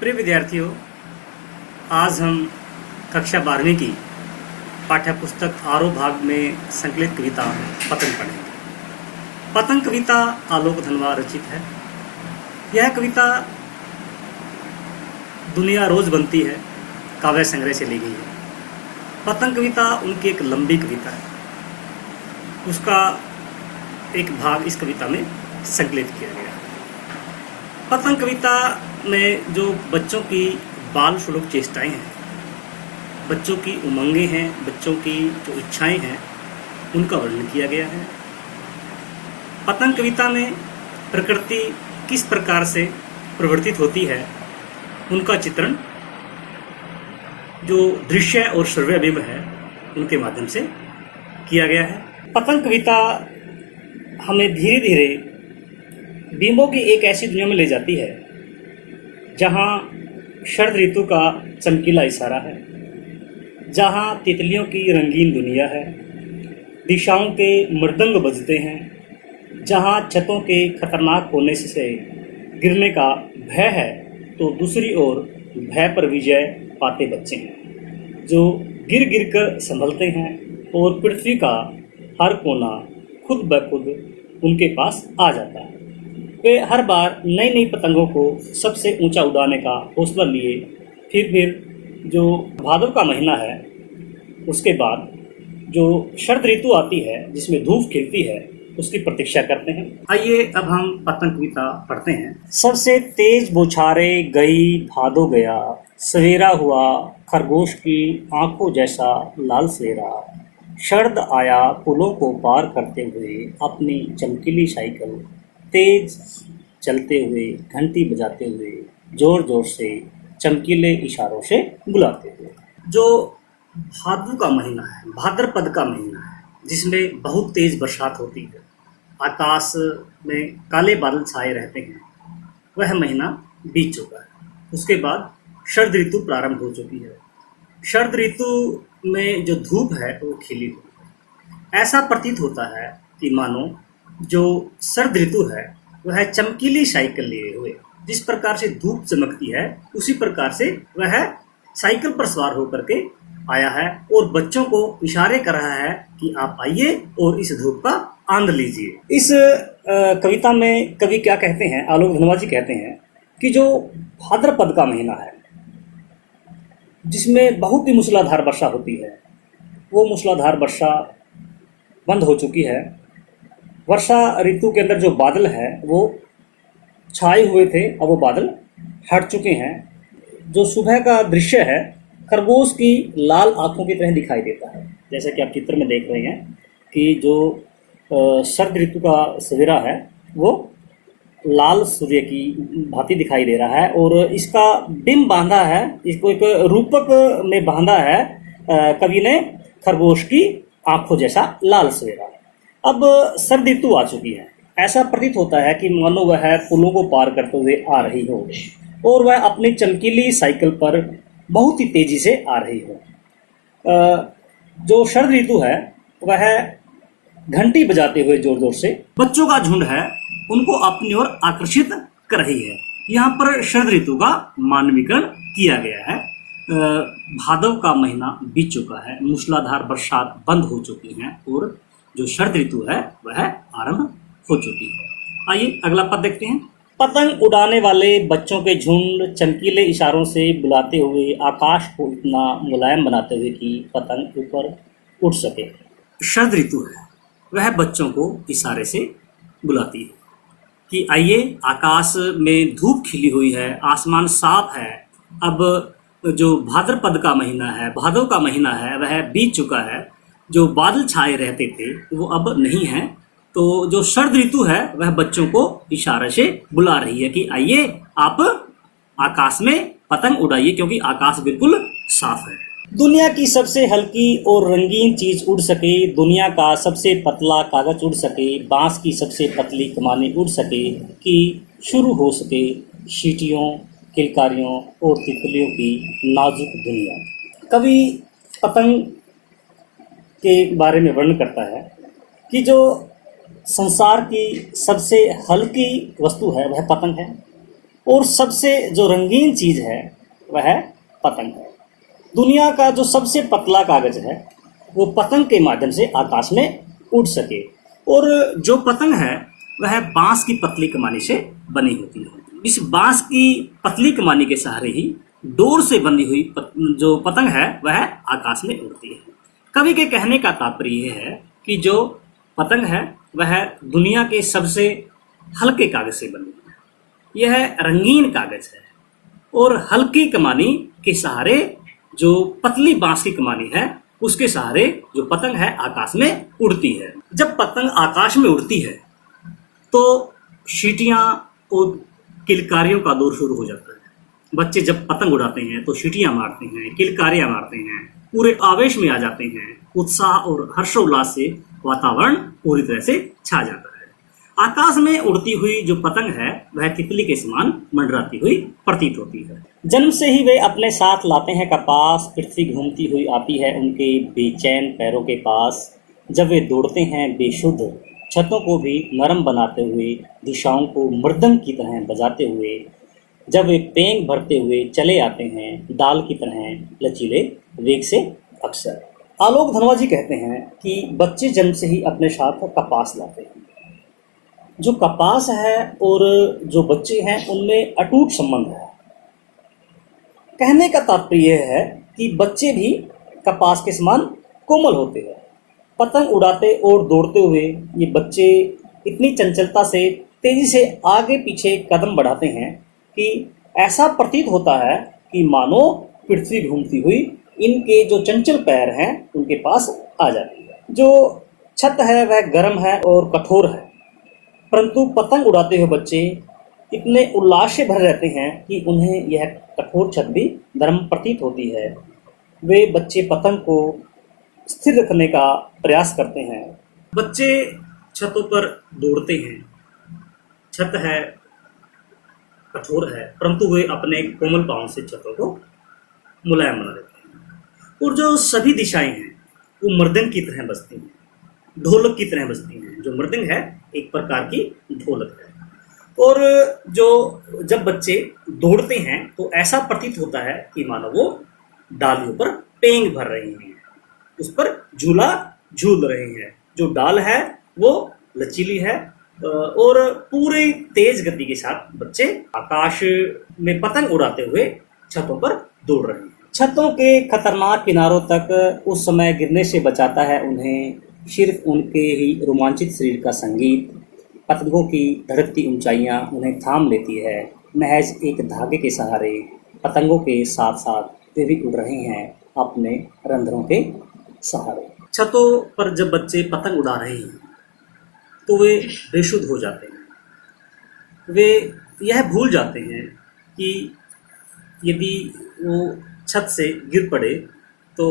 प्रिय विद्यार्थियों, आज हम कक्षा 12वीं की पाठ्य पुस्तक आरोह भाग में संकलित कविता पतंग पढ़ेंगे। पतंग कविता आलोक धनवा रचित है। यह कविता दुनिया रोज बनती है काव्य संग्रह से ली गई है। पतंग कविता उनकी एक लंबी कविता है, उसका एक भाग इस कविता में संकलित किया गया है। पतंग कविता में जो बच्चों की बाल सुलभ चेष्टाएं हैं, बच्चों की उमंगें हैं, बच्चों की जो इच्छाएं हैं, उनका वर्णन किया गया है। पतंग कविता में प्रकृति किस प्रकार से प्रवर्तित होती है, उनका चित्रण जो दृश्य और श्रव्य बिंब है उनके माध्यम से किया गया है। पतंग कविता हमें धीरे धीरे बिंबों की एक ऐसी दुनिया में ले जाती है जहाँ शरद ऋतु का चमकीला इशारा है, जहाँ तितलियों की रंगीन दुनिया है, दिशाओं के मृदंग बजते हैं, जहाँ छतों के खतरनाक होने से गिरने का भय है तो दूसरी ओर भय पर विजय पाते बच्चे हैं जो गिर गिर कर संभलते हैं और पृथ्वी का हर कोना खुद ब खुद उनके पास आ जाता है। वे हर बार नई नई पतंगों को सबसे ऊंचा उड़ाने का हौसला लिए फिर जो भादव का महीना है उसके बाद जो शरद ऋतु आती है जिसमें धूप खिलती है उसकी प्रतीक्षा करते हैं। आइए अब हम पतंग कविता पढ़ते हैं। सबसे तेज बौछारे गई भादो गया, सवेरा हुआ खरगोश की आंखों जैसा लाल सवेरा, शरद आया पुलों को पार करते हुए अपनी चमकीली साइकिल तेज चलते हुए, घंटी बजाते हुए, जोर जोर से चमकीले इशारों से बुलाते हुए। जो भादव का महीना है, भाद्रपद का महीना है, जिसमें बहुत तेज बरसात होती है, आकाश में काले बादल छाए रहते हैं, वह महीना बीत चुका है। उसके बाद शरद ऋतु प्रारंभ हो चुकी है। शरद ऋतु में जो धूप है वो खिली हुई है। ऐसा प्रतीत होता है कि मानो जो शरद ऋतु है वह चमकीली साइकिल लिए हुए, जिस प्रकार से धूप चमकती है उसी प्रकार से वह साइकिल पर सवार होकर के आया है और बच्चों को इशारे कर रहा है कि आप आइए और इस धूप का आनंद लीजिए। इस कविता में कवि क्या कहते हैं, आलोक धनवा जी कहते हैं कि जो भाद्रपद का महीना है जिसमें बहुत ही मूसलाधार वर्षा होती है, वो मूसलाधार वर्षा बंद हो चुकी है। वर्षा ऋतु के अंदर जो बादल है वो छाए हुए थे, अब वो बादल हट चुके हैं। जो सुबह का दृश्य है खरगोश की लाल आंखों की तरह दिखाई देता है, जैसा कि आप चित्र में देख रहे हैं कि जो शरद ऋतु का सवेरा है वो लाल सूर्य की भांति दिखाई दे रहा है और इसका बिंब बांधा है, इसको एक रूपक में बांधा है कवि ने, खरगोश की आंखों जैसा लाल सवेरा। अब शरद ऋतु आ चुकी है, ऐसा प्रतीत होता है कि मानो वह पुलों को पार करते हुए आ रही हो और वह अपनी चमकीली साइकिल पर बहुत ही तेजी से आ रही हो। जो शरद ऋतु है वह घंटी बजाते हुए जोर जोर से बच्चों का झुंड है उनको अपनी ओर आकर्षित कर रही है। यहाँ पर शरद ऋतु का मानवीकरण किया गया है। भादव का महीना बीत चुका है, मूसलाधार बरसात बंद हो चुकी है और जो शरद ऋतु है वह आरंभ हो चुकी है। आइए अगला पद देखते हैं। पतंग उड़ाने वाले बच्चों के झुंड चमकीले इशारों से बुलाते हुए आकाश को इतना मुलायम बनाते हुए कि पतंग ऊपर उठ सके। शरद ऋतु है वह बच्चों को इशारे से बुलाती है कि आइए, आकाश में धूप खिली हुई है, आसमान साफ है। अब जो भाद्रपद का महीना है, भादव का महीना है, वह बीत चुका है। जो बादल छाए रहते थे वो अब नहीं हैं। तो जो शरद ऋतु है वह बच्चों को इशारे से बुला रही है कि आइए आप आकाश में पतंग उड़ाइए, क्योंकि आकाश बिल्कुल साफ है। दुनिया की सबसे हल्की और रंगीन चीज उड़ सके, दुनिया का सबसे पतला कागज उड़ सके, बांस की सबसे पतली कमानी उड़ सके, कि शुरू हो सके चींटियों, किलकारियों और तितलियों की नाजुक दुनिया। कवि पतंग के बारे में वर्णन करता है कि जो संसार की सबसे हल्की वस्तु है वह पतंग है और सबसे जो रंगीन चीज़ है वह पतंग है। दुनिया का जो सबसे पतला कागज है वो पतंग के माध्यम से आकाश में उड़ सके। और जो पतंग है वह बांस की पतली कमानी से बनी होती है। इस बांस की पतली कमानी के सहारे ही डोर से बंधी हुई जो पतंग है वह आकाश में उड़ती है। कवि के कहने का तात्पर्य यह है कि जो पतंग है वह दुनिया के सबसे हल्के कागज से बनी है। यह रंगीन कागज है और हल्की कमानी के सहारे जो पतली बांस की कमानी है उसके सहारे जो पतंग है आकाश में उड़ती है। जब पतंग आकाश में उड़ती है तो सीटियां और किलकारियों का दौर शुरू हो जाता है। बच्चे जब पतंग उड़ाते हैं तो सीटियां मारते हैं, किलकारियां मारते हैं, पूरे आवेश में आ जाते हैं। उत्साह और हर्षोल्लास से वातावरण पूरी तरह से छा जाता है। आकाश में उड़ती हुई जो पतंग है वह तितली के समान मंडराती हुई प्रतीत होती है। जन्म से ही वे अपने साथ लाते हैं कपास, पृथ्वी घूमती हुई आती है उनके बेचैन पैरों के पास। जब वे दौड़ते हैं बेशुद्ध, छतों को भी नरम बनाते हुए, दिशाओं को मृदंग की तरह बजाते हुए, जब वे पेंग भरते हुए चले आते हैं दाल की तरह लचीले वेग से। अक्सर आलोक धनवा जी कहते हैं कि बच्चे जन्म से ही अपने साथ कपास लाते हैं। जो कपास है और जो बच्चे हैं उनमें अटूट संबंध है। कहने का तात्पर्य यह है कि बच्चे भी कपास के समान कोमल होते हैं। पतंग उड़ाते और दौड़ते हुए ये बच्चे इतनी चंचलता से तेजी से आगे पीछे कदम बढ़ाते हैं कि ऐसा प्रतीत होता है कि मानो पृथ्वी घूमती हुई इनके जो चंचल पैर हैं उनके पास आ जाती है। जो छत है वह गर्म है और कठोर है, परंतु पतंग उड़ाते हुए बच्चे इतने उल्लास से भरे रहते हैं कि उन्हें यह कठोर छत भी गर्म प्रतीत होती है। वे बच्चे पतंग को स्थिर रखने का प्रयास करते हैं। बच्चे छतों पर दौड़ते हैं। छत है कठोर है, परंतु वे अपने कोमल पांव से छतों को मुलायम बना देते हैं। और जो सभी दिशाएं हैं वो मृदंग की तरह बजती हैं, ढोलक की तरह बजती हैं। जो मृदंग है एक प्रकार की ढोलक है। और जो जब बच्चे दौड़ते हैं तो ऐसा प्रतीत होता है कि मानो वो डालियों पर पेंग भर रहे हैं, उस पर झूला झूल रहे हैं। जो डाल है वो लचीली है और पूरे तेज गति के साथ बच्चे आकाश में पतंग उड़ाते हुए छतों पर दौड़ रहे हैं। छतों के खतरनाक किनारों तक उस समय गिरने से बचाता है उन्हें सिर्फ उनके ही रोमांचित शरीर का संगीत। पतंगों की धड़कती ऊंचाइयां उन्हें थाम लेती है। महज एक धागे के सहारे पतंगों के साथ साथ वे भी उड़ रहे हैं अपने रंध्रों के सहारे। छतों पर जब बच्चे पतंग उड़ा रहे हैं तो वे बेसुध हो जाते हैं। वे यह भूल जाते हैं कि यदि वो छत से गिर पड़े तो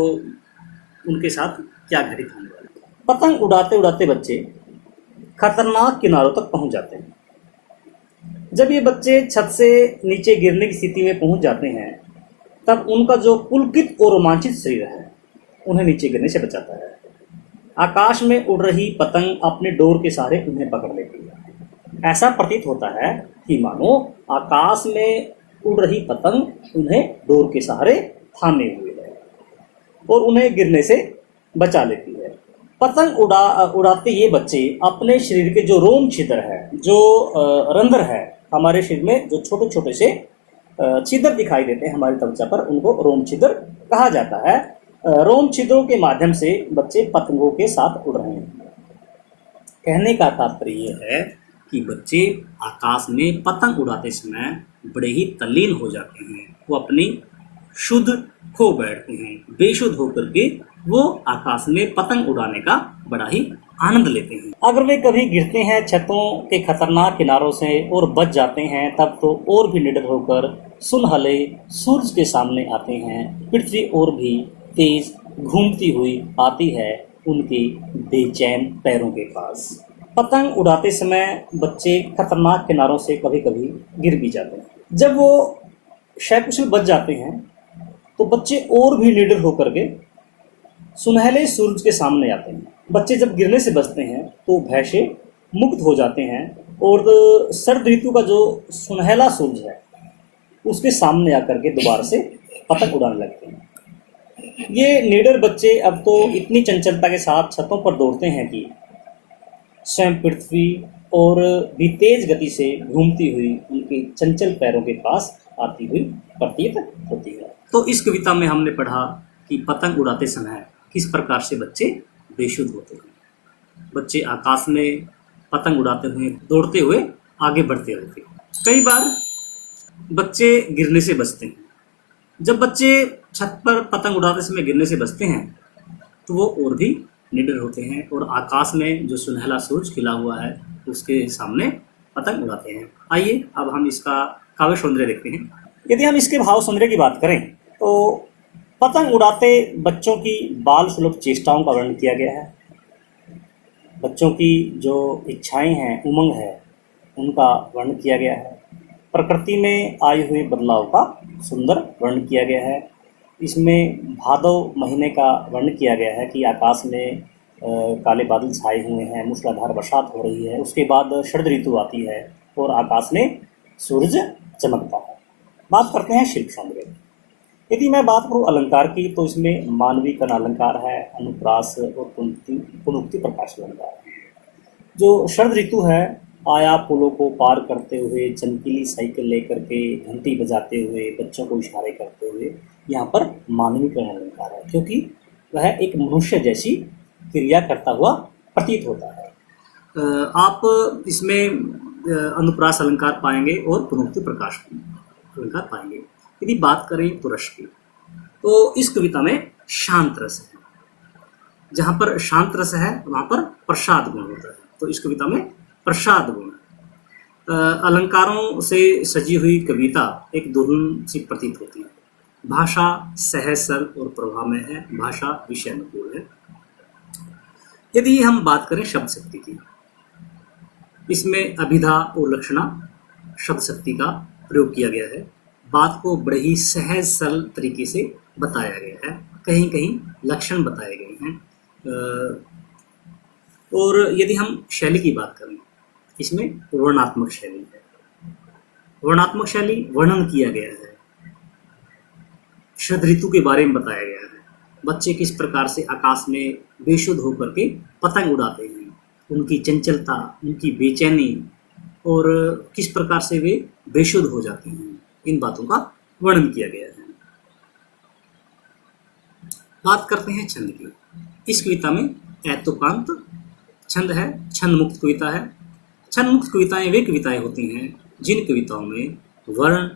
उनके साथ क्या घटित होने वाला है। पतंग उड़ाते उड़ाते बच्चे खतरनाक किनारों तक पहुंच जाते हैं। जब ये बच्चे छत से नीचे गिरने की स्थिति में पहुंच जाते हैं तब उनका जो पुलकित और रोमांचित शरीर है उन्हें नीचे गिरने से बचाता है। आकाश में उड़ रही पतंग अपने डोर के सहारे उन्हें पकड़ लेती है। ऐसा प्रतीत होता है कि मानो आकाश में उड़ रही पतंग उन्हें डोर के सहारे थामे हुए है और उन्हें गिरने से बचा लेती है। पतंग उड़ाते ये बच्चे अपने शरीर के जो रोम छिद्र है, जो रंध्र है हमारे शरीर में, जो छोटे छोटे से छिद्र दिखाई देते हैं हमारी त्वचा पर, उनको रोम छिद्र कहा जाता है। रोम छिद्रों के माध्यम से बच्चे पतंगों के साथ उड़ रहे हैं। कहने का तात्पर्य यह है कि बच्चे आकाश में पतंग उड़ाते समय बड़े ही तल्लीन हो जाते हैं। वो अपनी शुद्ध खो बैठते हैं। बेशुद्ध होकर के वो आकाश में पतंग उड़ाने का बड़ा ही आनंद लेते हैं। अगर वे कभी गिरते हैं छतों के खतरनाक किनारों से और बच जाते हैं तब तो और भी निडर होकर सुनहले सूरज के सामने आते हैं। पृथ्वी और भी तेज घूमती हुई आती है उनके बेचैन पैरों के पास। पतंग उड़ाते समय बच्चे खतरनाक किनारों से कभी कभी गिर भी जाते हैं। जब वो सकुशल बच जाते हैं तो बच्चे और भी निडर होकर के सुनहले सूरज के सामने आते हैं। बच्चे जब गिरने से बचते हैं तो भय से मुक्त हो जाते हैं और शरद ऋतु का जो सुनहला सूरज है उसके सामने आकर के दोबारा से पतंग उड़ाने लगते हैं। ये निडर बच्चे अब तो इतनी चंचलता के साथ छतों पर दौड़ते हैं कि स्वयं पृथ्वी और भी तेज गति से घूमती हुई उनके चंचल पैरों के पास आती हुई प्रतीत होती है। तो इस कविता में हमने पढ़ा कि पतंग उड़ाते समय किस प्रकार से बच्चे बेसुध होते हैं। बच्चे आकाश में पतंग उड़ाते हुए दौड़ते हुए आगे बढ़ते रहते हैं। कई बार बच्चे गिरने से बचते हैं। जब बच्चे छत पर पतंग उड़ाते समय गिरने से बचते हैं तो वो और भी निडर होते हैं और आकाश में जो सुनहला सूरज खिला हुआ है उसके सामने पतंग उड़ाते हैं। आइए अब हम इसका काव्य सौंदर्य देखते हैं। यदि हम इसके भाव सौंदर्य की बात करें तो पतंग उड़ाते बच्चों की बाल सुलभ चेष्टाओं का वर्णन किया गया है। बच्चों की जो इच्छाएं हैं, उमंग है, उनका वर्णन किया गया है। प्रकृति में आए हुए बदलाव का सुंदर वर्णन किया गया है। इसमें भादव महीने का वर्णन किया गया है कि आकाश में काले बादल छाए हुए हैं, मूसलाधार बरसात हो रही है। उसके बाद शरद ऋतु आती है और आकाश में सूरज चमकता है। बात करते हैं शिल्प सौंदर्य। यदि मैं बात करूँ अलंकार की तो इसमें मानवीय कण अलंकार है, अनुप्रास और पुनोक्ति प्रकाश अलंकार है। जो शरद ऋतु है, आया पुलों को पार करते हुए, चमकीली साइकिल लेकर के, घंटी बजाते हुए, बच्चों को इशारे करते हुए, यहाँ पर मानवीय कण अलंकार है क्योंकि वह एक मनुष्य जैसी क्रिया करता हुआ प्रतीत होता है। आप इसमें अनुप्रास अलंकार पाएंगे और पुनोक्ति प्रकाश अलंकार पाएंगे। यदि बात करें तो रस की, तो इस कविता में शांत रस है। जहाँ पर शांत रस है वहाँ पर प्रसाद गुण होता है, तो इस कविता में प्रसाद गुण। अलंकारों से सजी हुई कविता एक दुल्हन सी प्रतीत होती है। भाषा सहज सरल और प्रभाव में है, भाषा विषय अनुकूल है। यदि हम बात करें शब्द शक्ति की, इसमें अभिधा और लक्षणा शब्द शक्ति का प्रयोग किया गया है। बात को बड़े ही सहज सरल तरीके से बताया गया है, कहीं कहीं लक्षण बताए गए हैं। और यदि हम शैली की बात करें, इसमें वर्णनात्मक शैली है। वर्णनात्मक शैली वर्णन किया गया है, शरद ऋतु के बारे में बताया गया है। बच्चे किस प्रकार से आकाश में बेसुध होकर के पतंग उड़ाते हैं, उनकी चंचलता, उनकी बेचैनी और किस प्रकार से वे बेसुध हो जाते हैं, इन बातों का वर्णन किया गया है। बात करते हैं छंद की। इस कविता में ऐतोकांत छंद है, छंद मुक्त कविता है। छंद मुक्त कविताएं वे कविताएं होती हैं जिन कविताओं में वर्ण,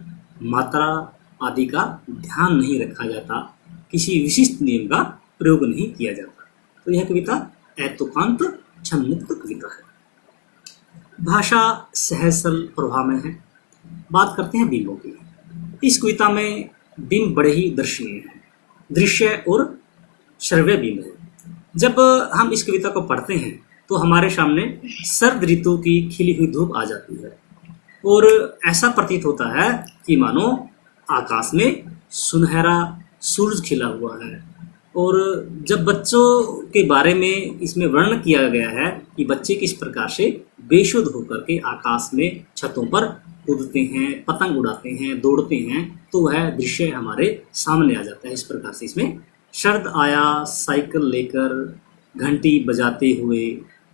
मात्रा आदि का ध्यान नहीं रखा जाता, किसी विशिष्ट नियम का प्रयोग नहीं किया जाता, तो यह कविता ऐतोकांत छंद मुक्त कविता है। भाषा सहज सरल प्रभाव में है। बात करते हैं बिंबों की। इस कविता में बिंब बड़े ही दर्शनीय हैं, दृश्य और श्रव्य बिंब है। जब हम इस कविता को पढ़ते हैं तो हमारे सामने शरद ऋतु की खिली हुई धूप आ जाती है और ऐसा प्रतीत होता है कि मानो आकाश में सुनहरा सूरज खिला हुआ है। और जब बच्चों के बारे में इसमें वर्णन किया गया है कि बच्चे किस प्रकार से बेसुध होकर के आकाश में छतों पर कूदते हैं, पतंग उड़ाते हैं, दौड़ते हैं, तो वह दृश्य हमारे सामने आ जाता है। इस प्रकार से इसमें शरद आया साइकिल लेकर, घंटी बजाते हुए।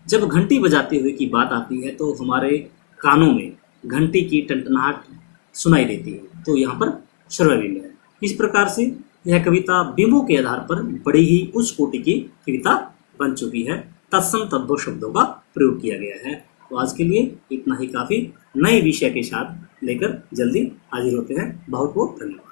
जब घंटी बजाते हुए की बात आती है तो हमारे कानों में घंटी की टनटनाहट सुनाई देती है, तो यहाँ पर श्रव्य बिंब है। इस प्रकार से यह कविता बिंबों के आधार पर बड़ी ही उच्च कोटि की कविता बन चुकी है। तत्सम तद्भव शब्दों का प्रयोग किया गया है। तो आज के लिए इतना ही काफ़ी। नए विषय के साथ लेकर जल्दी हाजिर होते हैं। बहुत बहुत धन्यवाद।